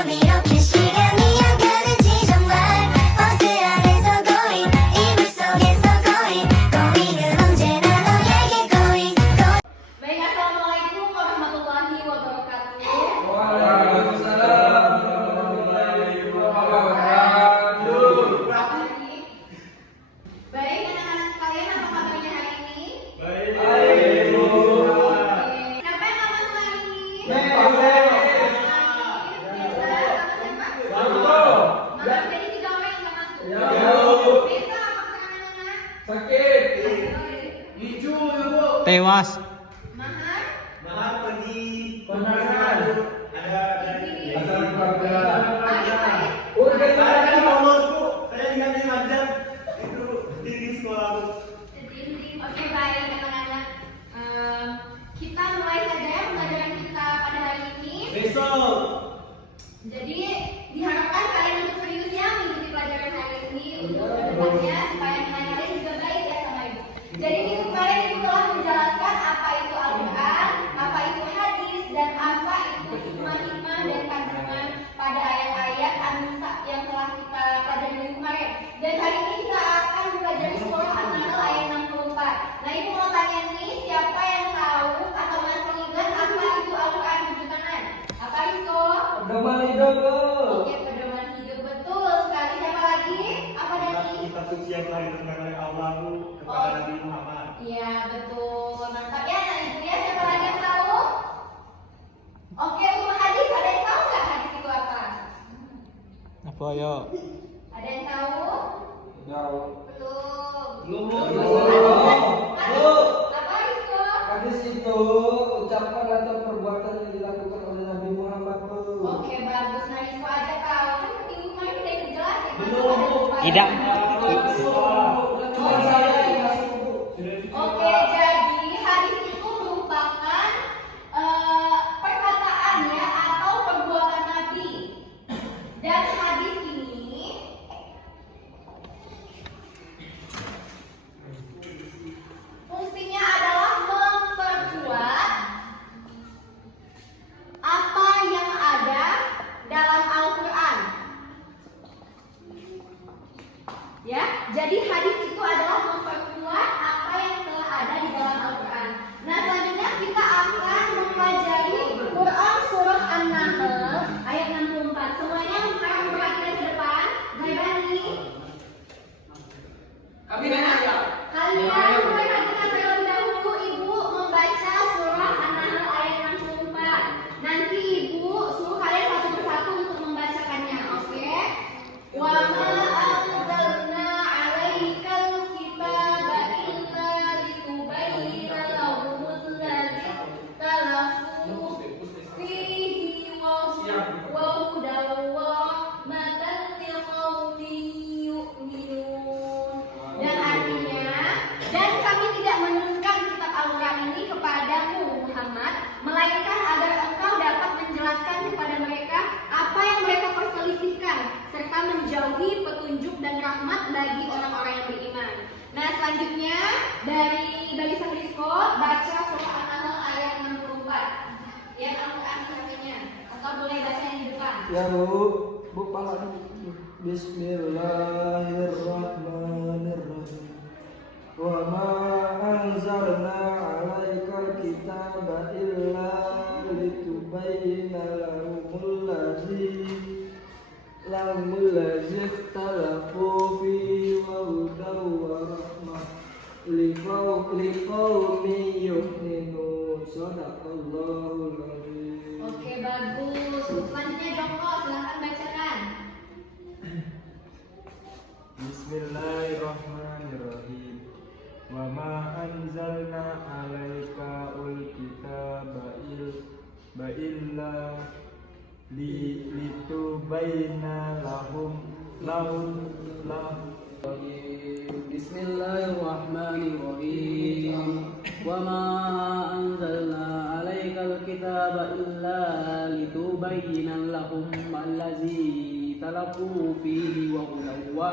밤 이렇게 시간이 안 가는지 정말 버스 안에서 going 이불 속에서 going 은 언제나 너에게 going Baik, assalamualaikum warahmatullahi wabarakatuh. Waalaikumsalam warahmatullahi wabarakatuh. Baik, anak-anak sekalian, apa kabarnya hari ini? Baik. Siapa yang lama hari ini? Jadi 3 orang yang nggak masuk. Bisa apa keterangan anak? Sakit. Hijau ya bu. Tewas. Mahar? Mahal pergi pemeriksaan. Ada acara keluarga. Oh, ada bolos bu. Saya diganti macam itu di sekolah bu. Oke, baik anak-anak. Kita mulai saja ya pembelajaran kita pada hari ini. Besok. Jadi diharapkan kalian untuk serius ya mengikuti pelajaran hari ini untuk kedepannya supaya nilai kalian juga baik ya sama ibu. Jadi minggu kemarin ibu telah menjelaskan apa itu Al-Quran, apa itu hadis, dan apa itu hikmah-hikmah dan kandungan pada ayat-ayat An-Nisa yang telah kita pelajari minggu kemarin. Dan hari ini kita akan mempelajari surah An-Nahl ayat 64. Nah ibu mau tanya nih, siapa yang tahu atau masih ingat apa itu Al-Quran tujuh-kanan? Apa Rizko? Pedoman hidup bu. Oke, pedoman hidup betul sekali. Siapa lagi? Apa Dani? Kitab suci yang telah diturunkan oleh Allah bu kepada Nabi Muhammad. Iya betul, mantap ya. Nah ibu ya, siapa lagi yang tahu? Oke, untuk hadis ada yang tahu nggak hadis itu apa? Apa yo? Ada yang tahu? Jauh. Belum. Belum. Apa Rizko? Hadis itu ucapan atau perbuatan yang dilakukan oleh Nabi Muhammad. Oke bagus, nah Rizko aja tahu. Kan minggu kemarin udah ibu jelasin. Masa Belum. pada lupa ya? Tidak. Cuma saya yang masih Bu. Oke, jadi hadis itu merupakan perkataan ya atau perbuatan Nabi. Dan hadis ini fungsinya adalah memperkuat apa yang ada dalam Al-Quran. Ya, jadi hadis itu adalah memperkuat apa yang telah ada di dalam Al-Quran. Nah, selanjutnya kita akan mempelajari Quran surah An-Nahl ayat 64. Semuanya memperhatikan ke depan. Zaibani, Kami nanya ya. kalian memperhatikan terlebih dahulu ibu membaca surah An-Nahl ayat 64. Nanti ibu suruh kalian satu persatu untuk membacakannya, oke? Wa ma anzalna 'alaikal kitaba illa litubayyana lahumul ladzi ikhtalafu fihi wa hudan wa rahmatan liqaumin yu'minun. Dan artinya, dan kami tidak menurunkan kitab Al-Quran ini kepadamu Muhammad, melainkan agar engkau dapat menjelaskan kepada mereka apa yang mereka perselisihkan, serta menjauhi petunjuk dan rahmat bagi orang-orang yang beriman. Nah selanjutnya dari Balisan Rizko baca surah An-Nahl ayat 64. Yang Al-Quran di hatinya, atau boleh baca yang di depan. Ya Bu, Bu pala dulu. Bismillahirrahmanirrahim. Wa ma anzalna 'alaikal kitaba illa litubayyana lahumul ladzi ikhtalafu fihi wa hudan wa rahmah liqaumin yu'minun. Shadaqallahul azim. Oke bagus. Selanjutnya Joko, silahkan bacakan. Bismillahirrahmanirrahim. Wa ma anzalna 'alaika al-kitaba illa litubayyana lahum. Bismillahirrahmanirrahim. Wa ma anzalna 'alaikal kitaba illa litubayyana lahum allazi talafu fihi wa hudan wa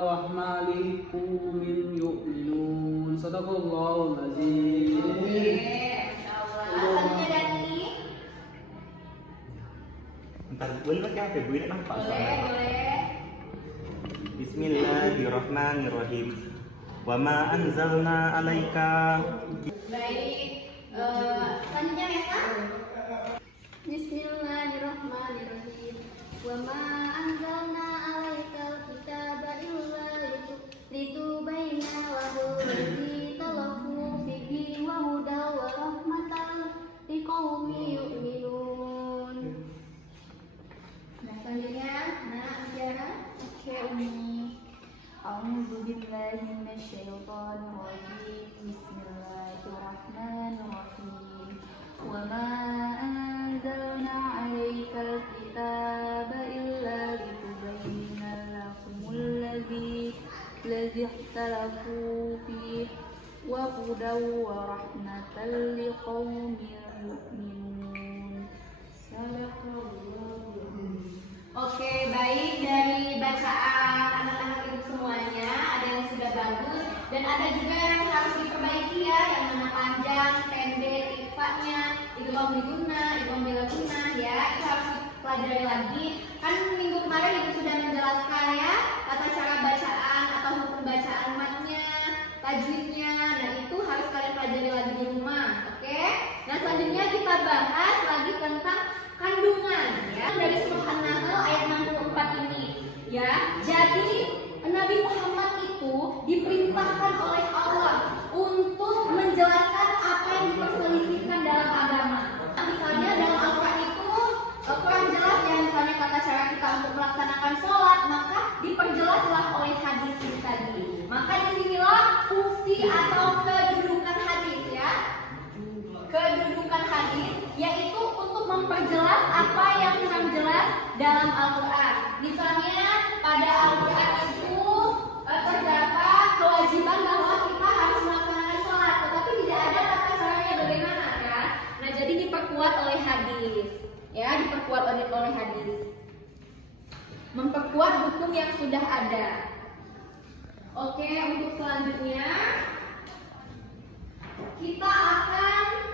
rahmah liqaumin yu'minun. Shadaqallahul azim. Oke, insyaallah. Selanjutnya Dani. Boleh pakai HP, boleh nampak Boleh, soalnya. boleh. Bismillahirrahmanirrahim. Wa ma anzalna 'alaika. Baik. Selanjutnya Nesa. Bismillahirrahmanirrahim. Wa ma anzalna 'alaikal kitaba illa litubayyana lahum allazi talafu fihi wa hudaw wa rahmatan liqaumin yu'minun. Nah, selanjutnya Tiara. Oke, Umi. A'udzu billahi minasyaitonir rajim. Bismillahirrahmanirrahim. Wa ma anzalna 'alaikal kitaba illa litubayyana lahumul ladzi ikhtalafu fihi wa hudaw wa rahmatan liqaumin yu'minun. Sadaqallahu. Oke, baik, dari bacaan anak-anak ibu semuanya ada yang sudah bagus dan ada juga yang harus diperbaiki ya, yang mana panjang, pendek, ikhfa'nya, idgham biguna, idgham bilaguna ya, itu harus dipelajari lagi. Kan minggu kemarin ibu sudah menjelaskan ya tata cara bacaan atau hukum bacaan matnya, tajwidnya, nah itu harus kalian pelajari lagi di rumah, oke? Nah selanjutnya kita bahas lagi tentang kandungan ya dari surah An-Nahl ayat 64 ini ya. Jadi Nabi Muhammad itu diperintahkan oleh Allah untuk menjelaskan apa yang diperselisihkan dalam agama. Misalnya dalam Al-Quran itu kurang jelas ya, misalnya tata cara kita untuk melaksanakan sholat, maka diperjelaslah oleh hadis ini tadi. Maka disinilah fungsi atau kedudukan hadis ya. Kedudukan hadis yaitu untuk memperjelas apa yang kurang jelas dalam Al-Quran. Misalnya pada Al-Quran itu terdapat kewajiban bahwa kita harus melaksanakan sholat, tetapi tidak ada tata caranya bagaimana ya. Nah jadi diperkuat oleh hadis, ya diperkuat oleh hadis, memperkuat hukum yang sudah ada. Oke, untuk selanjutnya kita akan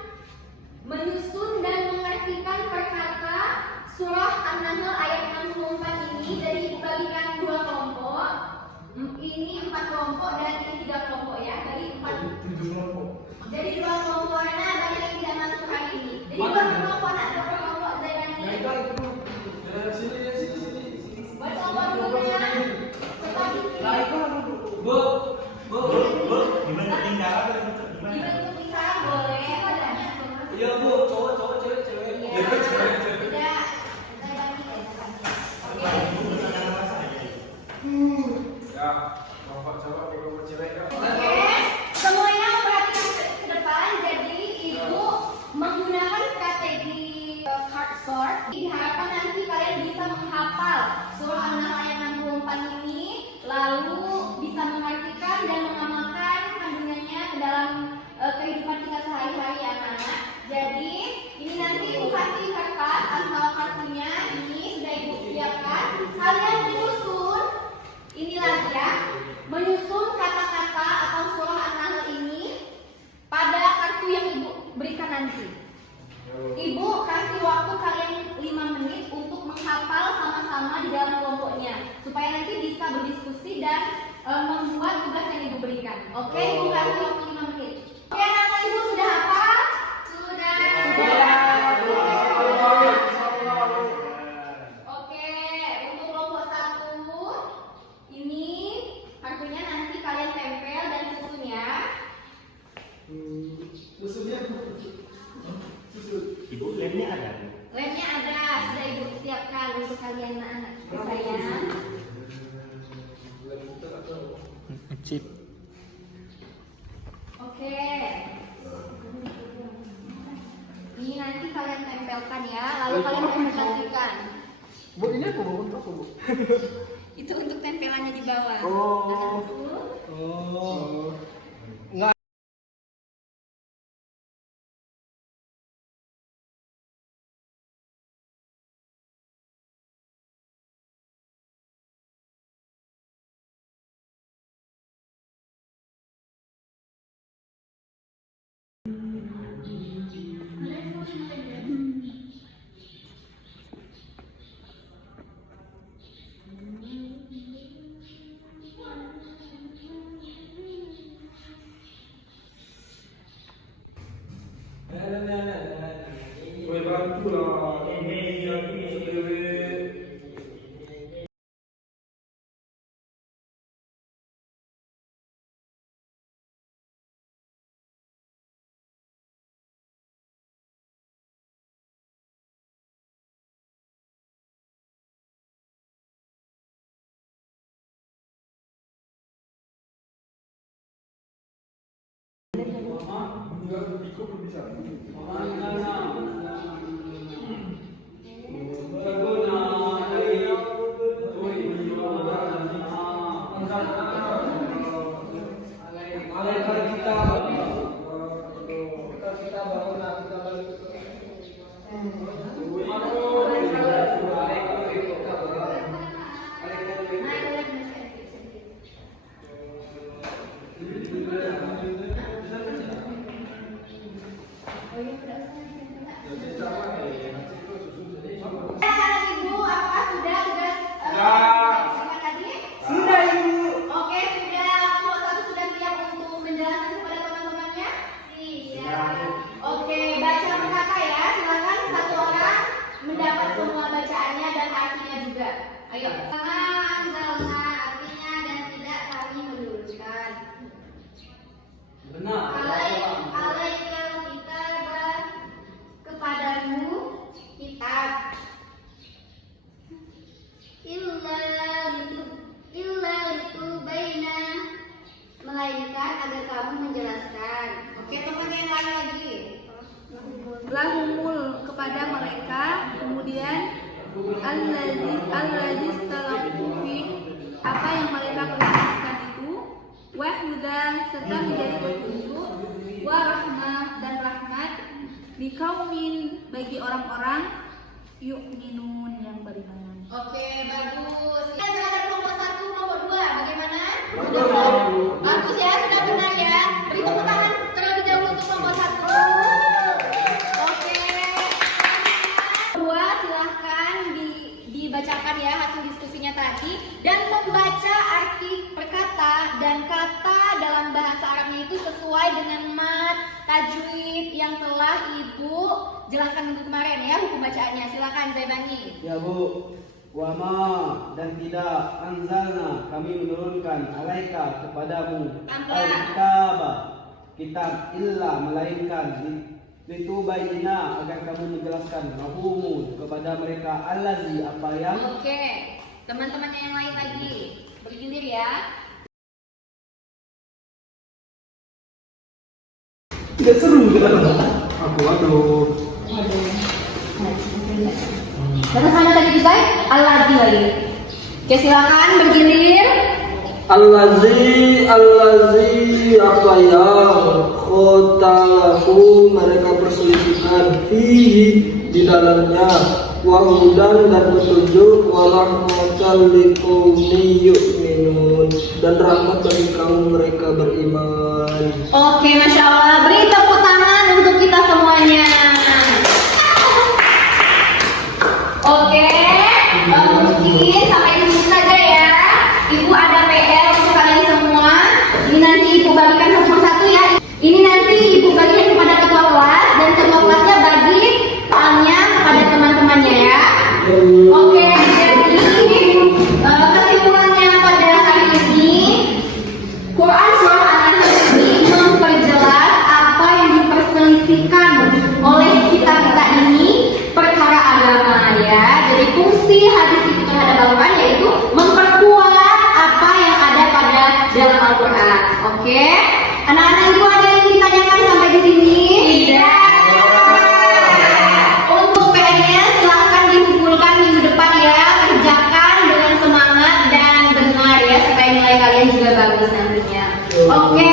menyusun dan mengartikan perkata surah An-Nahl ayat 64 ini dari dibagikan 2 kelompok. Ini 4 kelompok dan ini 3 kelompok ya. Dari 7 kelompok. Jadi 2 kelompok karena banyak yang tidak masuk hari ini. Jadi 2 kelompok nak 2 kelompok Zainani. Sini. Buat kelompok dulu ya. Cepat Gimana tinggal? dibentuk lingkaran boleh. Iya Bu, cowok cewek. Iya. Tidak. Zainani. Oke. Ya, bapak coba kelompok cewek ya. Oke, semuanya perhatikan ke depan. Jadi ibu menggunakan strategi card sort. Diharapkan nanti kalian bisa menghafal surah An-Nahl ayat 64 ini, lalu bisa mengartikan dan mengamalkan kandungannya ke dalam kehidupan kita sehari-hari ya anak-anak. Jadi ini nanti ibu kasih kertas atau kartunya, ini sudah ibu siapkan. Kalian menyusun ini lagi ya, menyusun kata-kata atau surah An-Nahl ini pada kartu yang ibu berikan nanti. Ibu kasih waktu kalian 5 menit untuk menghafal sama-sama di dalam kelompoknya, supaya nanti bisa berdiskusi dan membuat tugas yang ibu berikan. Oke, ibu kasih waktu 5 menit. Oke, anak ibu sudah hafal? Sudah. Oke, untuk kelompok 1 ini kartunya nanti kalian tempel dan susun ya. Ibu lemnya ada. Lemnya ada, sudah ibu siapkan untuk kalian anak-anak sayang. Chip. Oke. Ini nanti kalian tempelkan ya, lalu kalian presentasikan. Bu, ini apa Bu? Untuk apa Bu? Itu untuk tempelannya di bawah. Oh. Anak-anakku. supaya bantulah ini aku sendiri. Ibu, apakah sudah tugas tadi? Sudah, Ibu. Oke, sudah. Kelompok satu sudah siap untuk menjelaskan kepada teman-temannya? Siap. Oke, baca berkata ya. Silakan satu orang mendapat semua bacaannya dan artinya juga. Ayo. Anzalna artinya dan tidak kami menurunkan. Benar. Alaikal kitab kepadamu kitab. Illa litu baina melainkan agar kamu menjelaskan. Oke, teman yang lain lagi. Lahumul kepada mereka, kemudian allazi istalafu fi apa yang mereka perselisihkan itu, wa hudan serta menjadi petunjuk, wa rahmah dan rahmat, likaumin bagi orang-orang yu'minun yang beriman. Oke, bagus. Kita terhadap kelompok 1, kelompok 2, bagaimana? Bagus ya, sudah benar ya. Beri tepuk tangan terlebih dahulu untuk kelompok 1. Oke. Dua, silahkan dibacakan ya hasil diskusinya tadi dan membaca arti perkata dan kata dalam bahasa Arabnya itu sesuai dengan mat tajwid yang telah Ibu jelaskan minggu kemarin ya hukum bacaannya. Silakan Zaibani. Ya Bu, wama dan tidak anzalna kami menurunkan alaika kepadamu kitab illa melainkan litubayyina agar kamu menjelaskan lahum kepada mereka allazi apa yang. Oke, teman-temannya yang lain lagi bergilir ya. Tidak seru aduh. Terus mana tadi bisa? Allazi lagi. Oke, silakan bergilir. Allazi apa yang khotalafu mereka perselisihkan fihi di dalamnya wa hudan dan petunjuk wa rahmatan liqaumin yu'minun dan rahmat bagi kaum mereka beriman. Oke, Masya Allah. Beri tepuk tangan untuk kita semuanya. Oke, mungkin sampai di sini saja ya. Ibu ada PR untuk kalian semua. Ini nanti Ibu bagikan satu persatu ya. Ini nanti Ibu bagikan kepada ketua kelas dan ketua kelasnya bagi soalnya kepada teman-temannya ya. Oke, jadi kesimpulannya pada hari ini Quran Surah An-Nahl ini memperjelas apa yang diperselisihkan oleh kita-kita ini perkara agama ya. Jadi fungsi hadis itu terhadap Al-Quran yaitu memperkuat apa yang ada pada dalam Al-Quran. Oke, anak-anak Ibu ada yang ditanyakan sampai di sini? Tidak. Untuk PR-nya silahkan dikumpulkan minggu depan ya. Kerjakan dengan semangat dan benar ya supaya nilai kalian juga bagus nantinya. Oke.